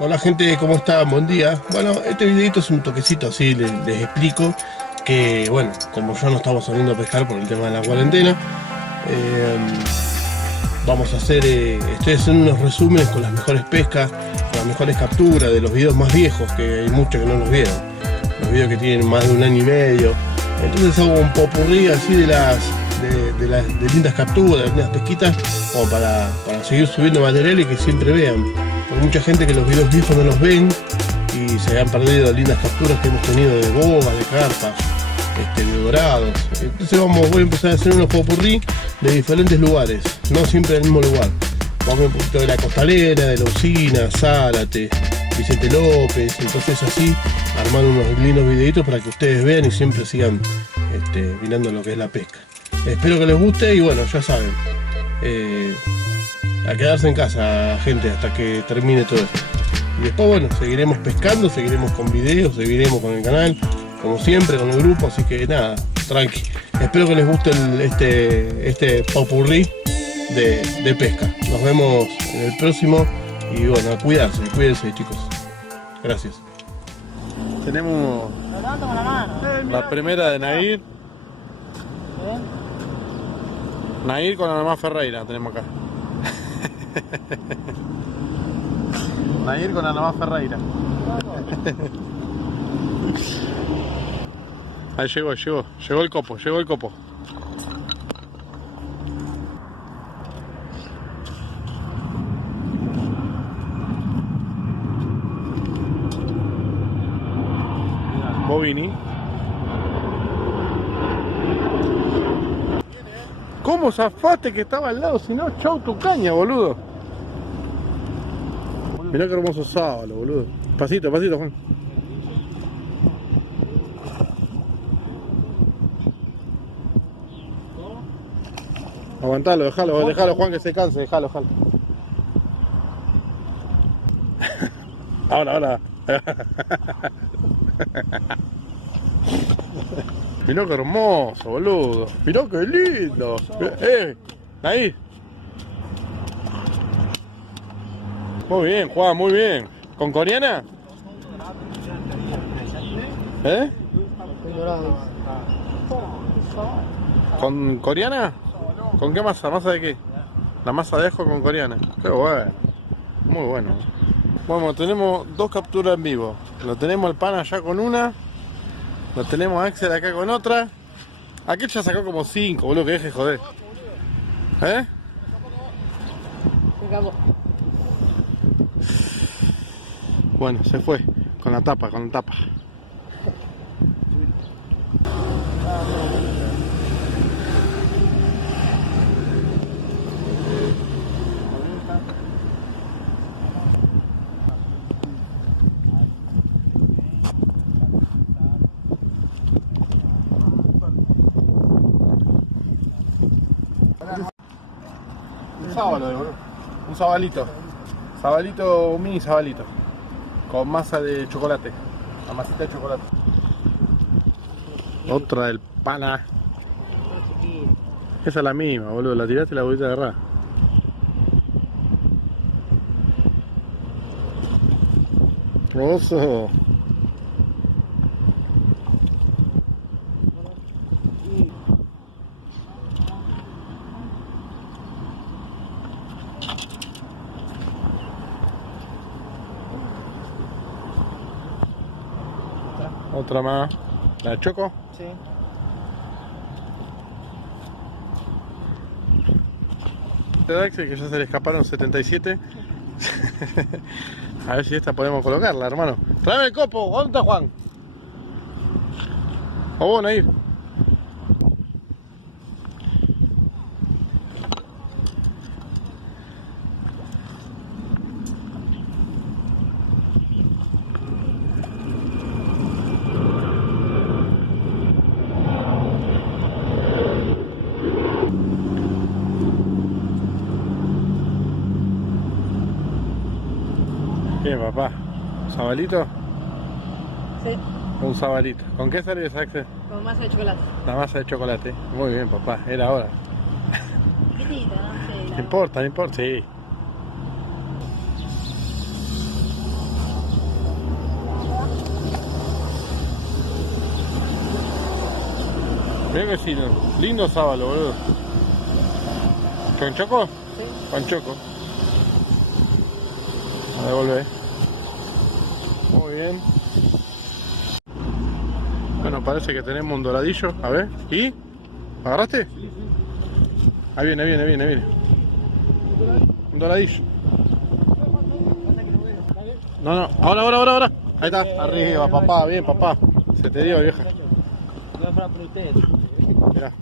Hola gente, ¿cómo están? Buen día. Bueno, este videito es un toquecito así, les explico que, bueno, como ya no estamos saliendo a pescar por el tema de la cuarentena, eh, vamos a hacer, estoy haciendo unos resúmenes con las mejores pescas, con las mejores capturas de los videos más viejos, que hay muchos que no los vieron, los videos que tienen más de un año y medio. Entonces hago un popurrí así de lindas capturas, de lindas pesquitas, como para seguir subiendo material y que siempre vean. Porque mucha gente que los videos viejos no los ven y se han perdido lindas capturas que hemos tenido de bogas, de carpas, de dorados. Entonces voy a empezar a hacer unos popurrí de diferentes lugares, no siempre en el mismo lugar. Vamos un poquito de la Costalera, de la Usina, Zárate, Vicente López. Entonces así armar unos lindos videitos para que ustedes vean y siempre sigan mirando lo que es la pesca. Espero que les guste y bueno, ya saben, a quedarse en casa, gente, hasta que termine todo esto. Y después, bueno, seguiremos pescando, seguiremos con videos, seguiremos con el canal, como siempre, con el grupo, así que nada, tranqui. Espero que les guste este popurrí de pesca. Nos vemos en el próximo y bueno, a cuídense chicos. Gracias. Tenemos la primera de Nair. Nair con Ana Más Ferreira tenemos acá. Nair con Ana Más Ferreira. Ahí llegó el copo. Bovini. ¿Cómo zafaste que estaba al lado? Si no, chau tu caña, boludo. Mirá qué hermoso sábalo, boludo. Pasito, Juan. Aguantalo, dejalo, Juan, que se canse, dejalo. Ahora. Mirá qué hermoso, boludo. Mirá qué lindo. Ahí. Muy bien, Juan, muy bien. ¿Con coreana? ¿Con coreana? ¿Con qué masa? ¿Masa de qué? La masa de ajo con coreana. Qué bueno. Muy bueno. Bueno, tenemos dos capturas en vivo. Lo tenemos al pana allá con una. Lo tenemos a Axel acá con otra. Aquel ya sacó como 5, boludo, que deje de joder. Bueno, se fue. Con la tapa. Un sábalo, boludo. Un sabalito, un mini sabalito. Con masa de chocolate. La masita de chocolate. Otra del pana. Esa es la misma, boludo. La tiraste y la volviste a agarrar. Oso. Otra más. ¿La de Choco? Sí. De Axel, que ya se le escaparon 77. A ver si esta podemos colocarla, hermano. Tráeme el copo. ¿Dónde está Juan? ¿O vos, Nair? Bien, papá. ¿Sabalito? Sí. Un sabalito. ¿Con qué sale esa, Axel? Con masa de chocolate. La masa de chocolate. Muy bien, papá. Era hora. Chiquitita, no sé. No importa, sí. Mirá que sí, lindo sábalo, boludo. ¿Con choco? Sí. Con choco. A devolver. Muy bien. Bueno, parece que tenemos un doradillo. A ver. ¿Y? ¿Agarraste? Ahí viene, viene, viene, viene. Un doradillo. No, no. Ahora, ahora, ahora, ahora. Ahí está. Arriba, papá. Bien, papá. Se te dio, vieja. Mirá.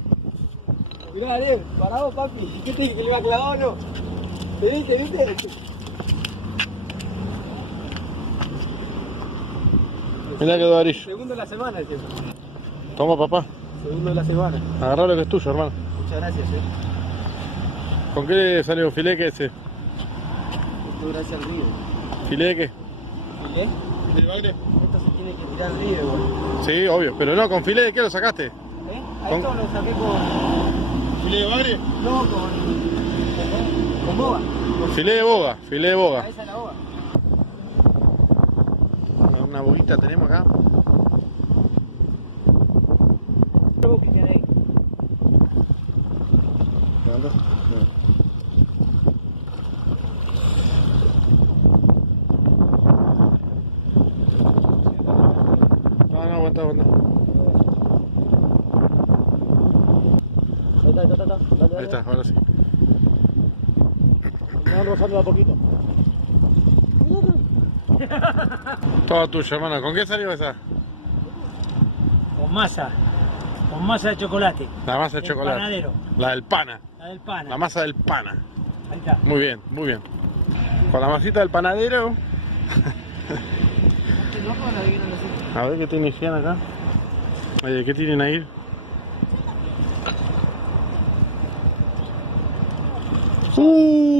Mirá, Ariel, para vos, papi. ¿Qué te dije que le iba a clavar o no? Te dije, ¿viste? Mirá que doradillo. Segundo de la semana, ese. Toma, papá. Segundo de la semana. Agarrá lo que es tuyo, hermano. Muchas gracias, ¿Con qué salió? ¿Filé qué ese? Esto gracias al río. ¿Filé de qué? ¿Filé? ¿De bagre? Esto se tiene que tirar al río, igual. Sí, obvio. Pero no, ¿con filé de qué lo sacaste? A esto lo saqué con... ¿Filé de bagre? No, con boga. Filé de boga, filé de boga. Esa es la boga. Una boguita tenemos acá. ¿Qué tiene ahí? No, no, aguanta, aguanta. Ahí está. Dale. Ahí está, ahora sí. Me van rozando a poquito. Toda tuya, hermano. ¿Con qué salió esa? Con masa de chocolate. La masa de El chocolate. panadero. La del pana. La del pana. La masa del pana. Ahí está. Muy bien, muy bien. Con la masita del panadero. A ver qué tiene Gian acá. Oye, ¿qué tienen ahí?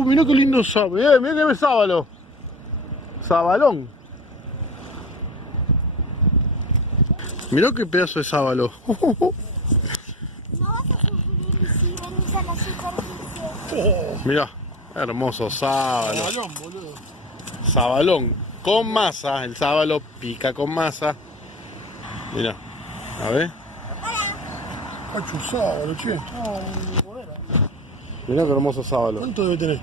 Mirá qué lindo sábalo. Mirá que ve sábalo. Sabalón. Mirá qué pedazo de sábalo. No vas a sufrir si venís a la superficie. Mirá, hermoso sábalo. Balón, boludo. Sabalón con masa. El sábalo pica con masa. Mirá, a ver. Pacho, sábalo, che. Mirá qué hermoso sábalo. ¿Cuánto debe tener?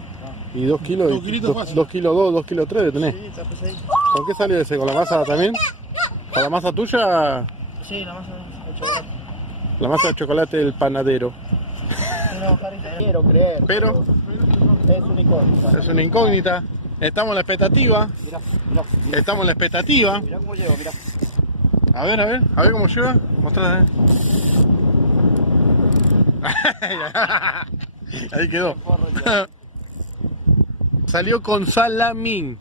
Y 2 kilos. 2 kilitos fácil. 2 kilos 2, 2 kilos 3 de tenés. Sí, está pesadito. ¿Con qué salió ese? ¿Con la masa también? ¿Con la masa tuya? Sí, la masa de chocolate. La masa de chocolate del panadero. Quiero creer. Pero Es un incógnito. es una incógnita. Estamos en la expectativa. Mirá. Estamos en la expectativa. Mirá cómo llego, mirá. A ver cómo lleva. Mostrá, Ahí quedó. Salió con salamín.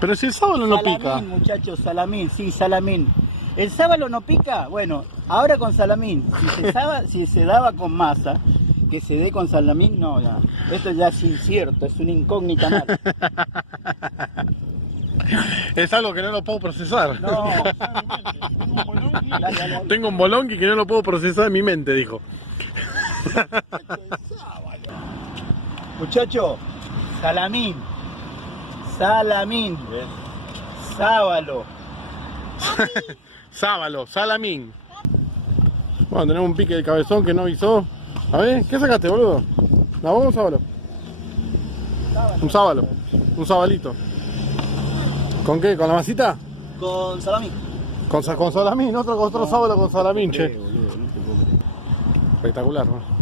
Pero si el sábalo no pica. Salamín, muchachos, salamín, sí, salamín. ¿El sábalo no pica? Bueno, ahora con salamín. Si se daba con masa, que se dé con salamín, no, ya. Esto ya es incierto, es una incógnita más. Es algo que no lo puedo procesar. No. Tengo un bolonqui que no lo puedo procesar en mi mente, dijo. Muchacho, salamín. Sábalo. Sábalo, salamín. Bueno, tenemos un pique de cabezón que no avisó. A ver, ¿qué sacaste, boludo? ¿La boga o un sábalo? Un sábalo, un sabalito. ¿Con qué? ¿Con la masita? Con salamín. Con salamín, otro sábalo con salamín, che. Espectacular, ¿no?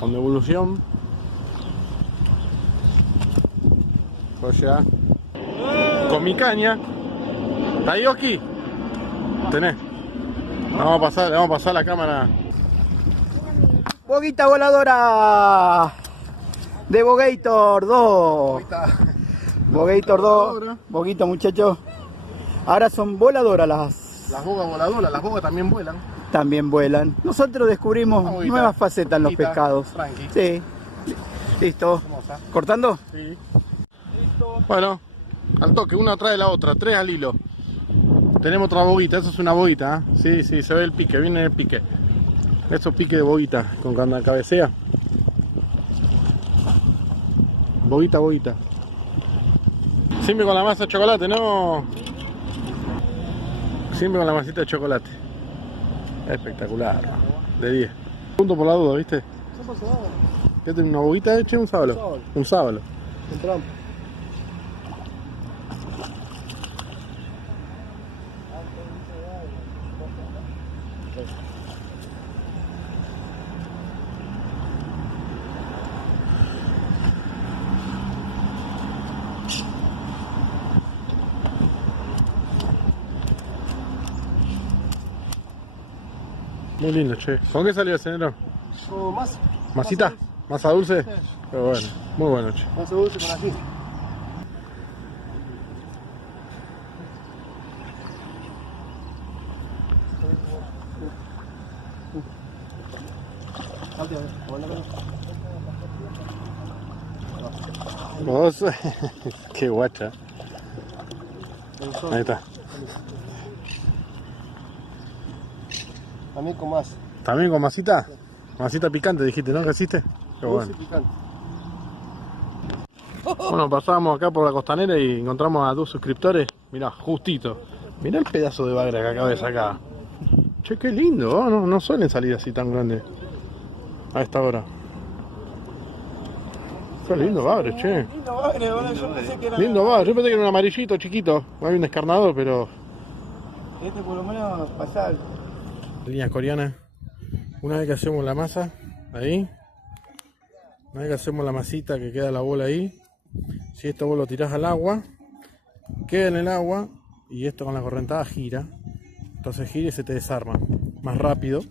Con devolución. Ya. Con mi caña. ¿Está ahí, Oski? Tenés. Le vamos a pasar la cámara. Boguita voladora de Bogator 2. Bogator 2. Boguita, muchachos. Ahora son voladoras Las bogas voladoras, las bogas también vuelan. también vuelan. Nosotros descubrimos Boguita. nuevas facetas en los Boguita, pescados. tranqui. Sí. Listo. Hermosa. ¿Cortando? Sí. Bueno, al toque, una atrás de la otra, 3 al hilo. Tenemos otra boguita, eso es una boguita, ¿eh? Sí, se ve el pique, viene el pique. Eso es pique de boguita, con cuando cabecea. Boguita. Siempre con la masa de chocolate, ¿no? Siempre con la masita de chocolate. Espectacular. De 10. Punto por la duda, ¿viste? ¿Qué tiene una boguita de che? Un sábalo. Un sábalo. Entramos. Muy lindo, che. ¿Con qué salió ese negro? Con más. ¿Masita? ¿Masa dulce? Pero bueno, muy bueno, che. Más dulce con ají. Vos, qué guacha. Ahí está. También con más. ¿También con masita? Masita picante dijiste, ¿no? ¿Qué hiciste? Qué bueno. Dulce y picante. Bueno, pasábamos acá por la costanera y encontramos a 2 suscriptores. Mirá, justito. Mirá el pedazo de bagre que acabo de sacar. Che, qué lindo, ¿oh? No suelen salir así tan grandes a esta hora. Qué lindo bagre, che. Lindo bagre, boludo. Yo pensé que era. Lindo bagre, yo pensé que era un amarillito chiquito. Había un descarnador, pero... Este por lo menos pasar. Línea coreana. Una vez que hacemos la masa, ahí. Una vez que hacemos la masita que queda la bola ahí. Si esto vos lo tirás al agua, queda en el agua y esto con la correntada gira. Entonces gira y se te desarma más rápido.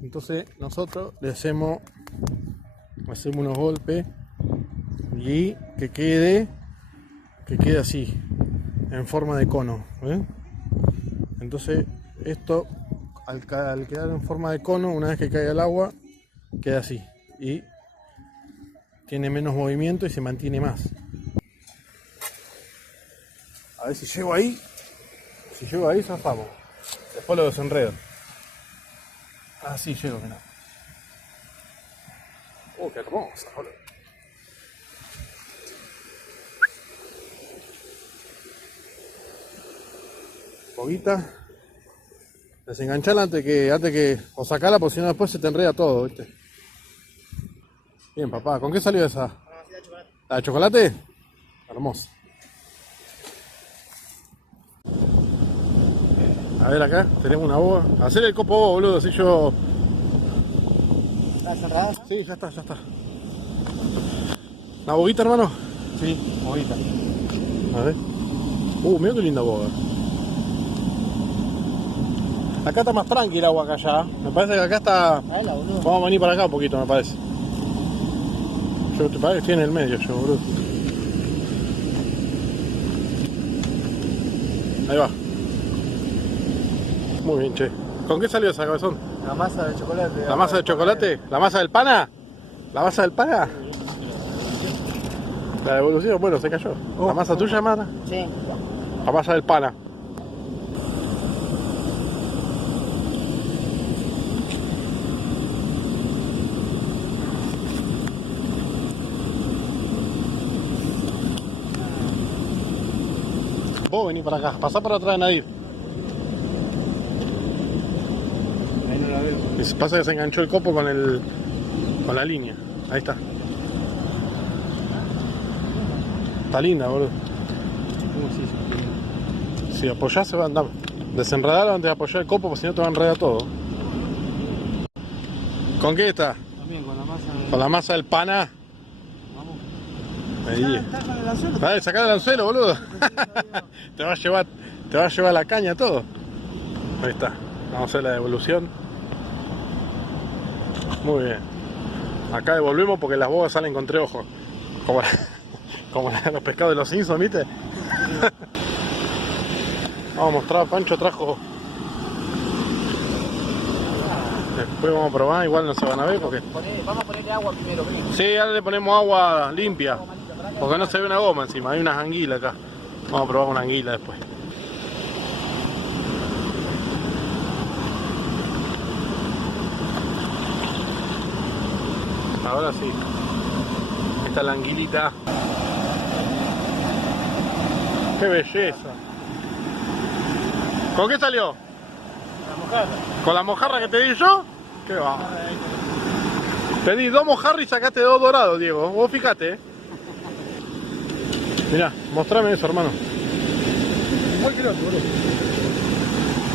Entonces nosotros le hacemos unos golpes y que quede así, en forma de cono. Entonces esto al quedar en forma de cono, una vez que cae al agua, queda así y tiene menos movimiento y se mantiene más. A ver si llego ahí. Si llego ahí, zafamos. Después lo desenredo. Ah, sí, llego, mirá. Oh, qué hermosa, boludo. Boguita. Desenganchala antes que. O sacala, porque si no después se te enreda todo, ¿viste? Bien, papá. ¿Con qué salió esa? ¿La de chocolate? Hermosa. A ver acá, tenemos una boga. Hacer el copo vos, boludo, así yo... ¿Está cerrada? Sí, ya está, ya está. ¿Una boguita, hermano? Sí, ahorita. A ver. Mira qué linda boga. Acá está más tranquila el agua acá ya. Me parece que acá está... Vamos a venir para acá un poquito, me parece. Yo te parece que estoy en el medio, yo, boludo. Ahí va. Muy bien, che. ¿Con qué salió esa, cabezón? La masa de chocolate. ¿La masa de chocolate? ¿La masa del pana? ¿La masa del pana? La devolución, bueno, se cayó. ¿La masa tuya, Mara? Sí. La masa del pana. Vos venís para acá, pasá por atrás de Nadir. Ahí no la veo. Y pasa que se enganchó el copo con la línea. Ahí está. Está linda, boludo. Si apoyás se va a andar. Desenredalo antes de apoyar el copo, porque si no te va a enredar todo. ¿Con qué está? También con la masa. ¿Con la masa del pana? Vamos. Ahí. Está con el anzuelo. Dale, sacá el anzuelo, boludo. te va a llevar la caña todo. Ahí está. Vamos a hacer la devolución. Muy bien. Acá devolvemos porque las bogas salen con 3 ojos. Como los pescados de los Simpsons, ¿viste? Vamos a mostrar, Pancho trajo. Después vamos a probar, igual no se van a ver porque... Vamos a ponerle agua primero, ¿sí? Sí, ahora le ponemos agua limpia. Porque no se ve una goma encima, hay unas anguilas acá. Vamos a probar una anguila después. Ahora sí. Esta es la anguilita. ¡Qué belleza! ¿Con qué salió? La mojarra. ¿Con la mojarra que te di yo? Qué va. Pedí 2 mojarras y sacaste 2 dorados, Diego. Vos fijate, Mirá, mostrame eso, hermano. Igual que el otro, boludo.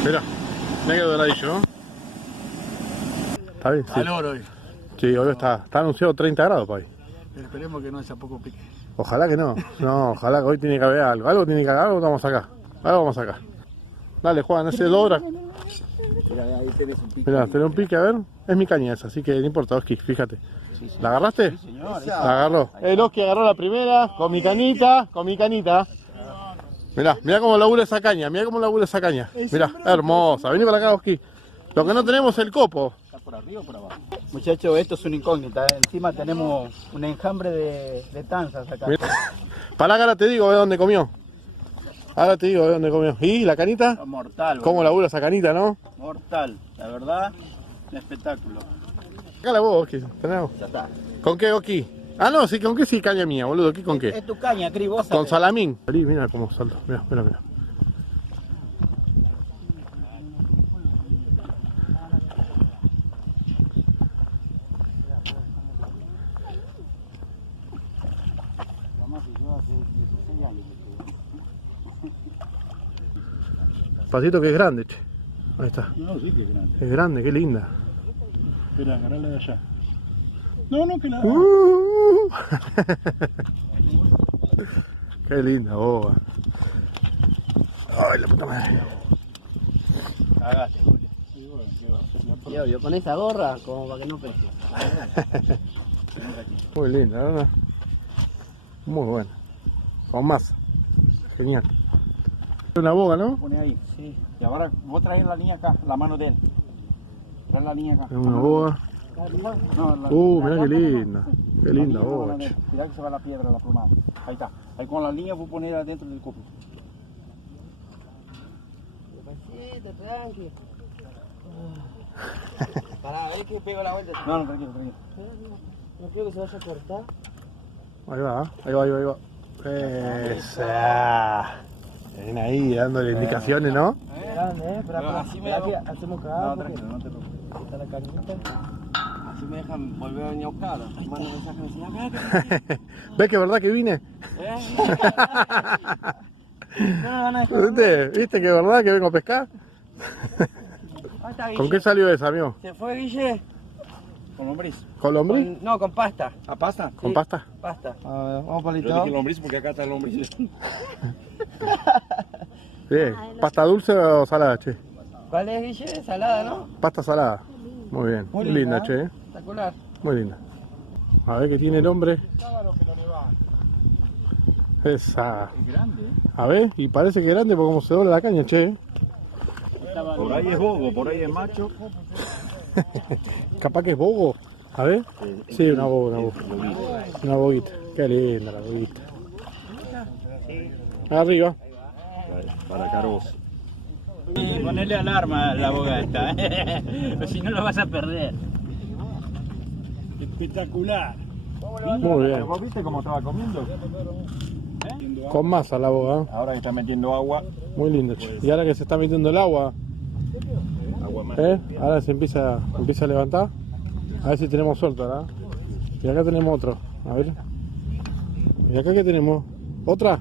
Mirá, mirá que doradillo, ¿no? ¿Está bien? Sí. Calor hoy. Sí, hoy está anunciado 30 grados para hoy. Esperemos que no haya poco pique. Ojalá que no. No, ojalá que hoy tiene que haber algo. Algo tiene que haber, algo vamos acá. Algo vamos acá. Dale, Juan, hace 2 horas. Mirá, ahí tenés un pique. Mirá, tenés un pique, a ver. Es mi caña esa, así que no importa, Oski, fíjate. Sí, sí. ¿La agarraste? Sí, señor. La agarró. El Oski agarró la primera, con mi canita, Mirá, mirá cómo labura esa caña, mirá cómo labura esa caña. Mirá, hermosa. Vení para acá, Oski. Lo que no tenemos es el copo. ¿Está por arriba o por abajo? Muchachos, esto es una incógnita. Encima tenemos un enjambre de tanzas acá. Mirá. Pará, que ahora te digo de dónde comió. Ahora te digo de dónde comió. ¿Y la canita? Mortal, boludo. ¿Cómo labura esa canita, no? Mortal, la verdad, un espectáculo. Acá la vos, Oski. Tenemos. Ya está. ¿Con qué, Oski? Ah, no, sí, ¿con qué sí caña mía, boludo? ¿Qué con qué? Es tu caña, Cris, vos Con sabés. salamín. Mira cómo salta. Mira, mira, mira. Pasito que es grande, che. Ahí está. No, sí que es grande. Es grande, qué linda. Espera, agarrarla de allá. No, que la... Qué linda boba. Ay, la puta madre. Cagaste, boludo. Yo con esa gorra como para que no pese. Muy linda, ¿verdad? Muy buena. Con masa. Genial. Una boga, ¿no? Pone ahí, sí. Y ahora vos traes la línea acá, la mano de él. Traes la línea acá. Es una boga. No, Mirá qué linda. Qué linda boga, che. Mirá que se va la piedra, la plumada. Ahí está. Ahí con la línea vos poner adentro del copo. Despacito, tranqui. Pará, ¿ves que pego la vuelta? No, tranquilo. No creo que se vaya a cortar. Ahí va, ahí va. Esa. Ven ahí dándole indicaciones, ¿no? Grande, espera, así me espera hago- que hacemos cagada. No, tranquilo, no te preocupes. Ahí está la cañita. Así me dejan volver a venir a buscarlo. Manda mensaje y me dicen, acá, ¿Ves que es verdad que vine? no me van a dejar. ¿Viste que es verdad que vengo a pescar? Ahí está, Guille. ¿Con qué salió esa, amigo? ¿Se fue, Guille? Con lombriz. ¿Con lombriz? No, con pasta. ¿A pasta? ¿Con pasta? Pasta. A ver, vamos palito. Yo dije lombriz porque acá está el lombriz. Bien. ¿Pasta dulce o salada, che? ¿Cuál es, Guille? Salada, ¿no? Pasta salada. Muy bien. Muy linda, che. Espectacular. Muy linda. A ver qué tiene el hombre. Esa. Es grande, A ver, y parece que es grande porque como se dobla la caña, che. Por ahí es bogo, por ahí es macho. Capaz que es bogo. A ver. Sí, una boga, una boga. Una boguita. Qué linda la boguita. Arriba. Para Caros. Ponerle alarma a la boga esta, o si no lo vas a perder. Espectacular. Muy bien. ¿Vos viste cómo estaba comiendo? Con masa la boga. Ahora que está metiendo agua, Muy lindo, che. Y ahora que se está metiendo el agua, agua más. ahora se empieza a levantar. A ver si tenemos suerte, ¿verdad? Y acá tenemos otro. A ver. ¿Y acá qué tenemos? ¿Otra?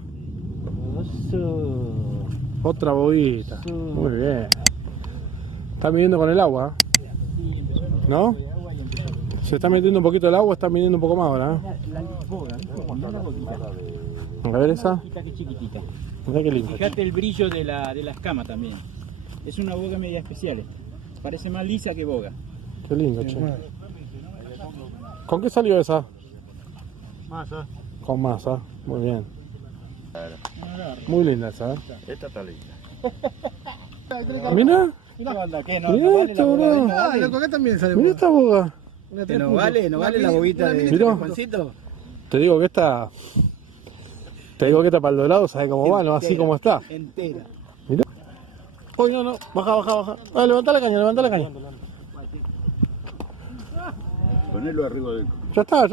Otra boguita. Muy bien. Está midiendo con el agua. ¿No? Se está metiendo un poquito el agua, está midiendo un poco más ahora. La boga, mirá la boquita. A ver esa. Qué chiquitita. Mirá qué lindo. Fíjate el brillo de la escama también. Es una boga media especial. Parece más lisa que boga. Qué lindo, che. ¿Con qué salió esa? Masa. Con masa. Muy bien. Muy linda esa. Esta está linda. Mira. ¿Qué onda? ¿Qué? Mirá esto, bro. acá también sale. Mira esta boga. ¿No vale la boguita de Mirá. Juancito? Te digo que esta. Te digo que esta para el dorado, ¿sabes cómo va? No así como está. Entera. Mirá. Uy, no. Baja. Ah, levantá la caña. Ponelo arriba del... Ya está.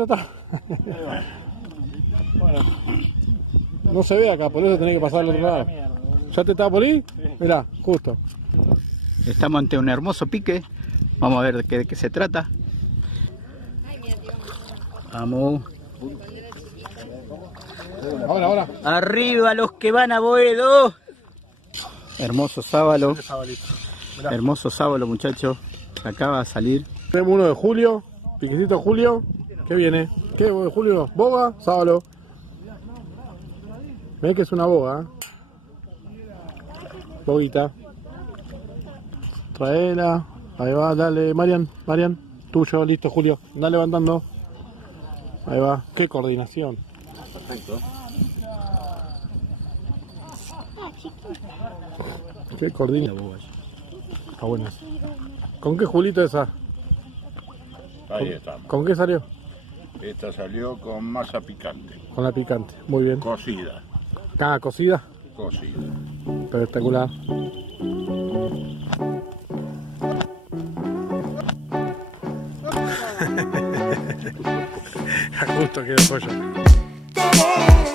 Bueno. No se ve acá, por eso tenés que pasar al otro lado. ¿Ya te está por ahí? Mirá, justo. Estamos ante un hermoso pique Vamos a ver de qué se trata. Vamos. Ahora. Arriba los que van a Boedo. Hermoso sábalo. Hermoso sábalo, muchachos. Acaba de salir. Tenemos uno de julio, piquecito julio. ¿Qué viene? ¿Qué de julio? Boga, sábalo. Ven que es una boga, Boguita. Traela. Ahí va, dale, Marian, tuyo, listo, Julio. Anda levantando. Ahí va. Qué coordinación. Perfecto. Qué coordinación. Está buena. ¿Con qué Julito esa? Ahí está. ¿Con qué salió? Esta salió con masa picante, Con la picante. Muy bien. cocida, Cada cocida. cocida. Espectacular. Justo quedó pollo.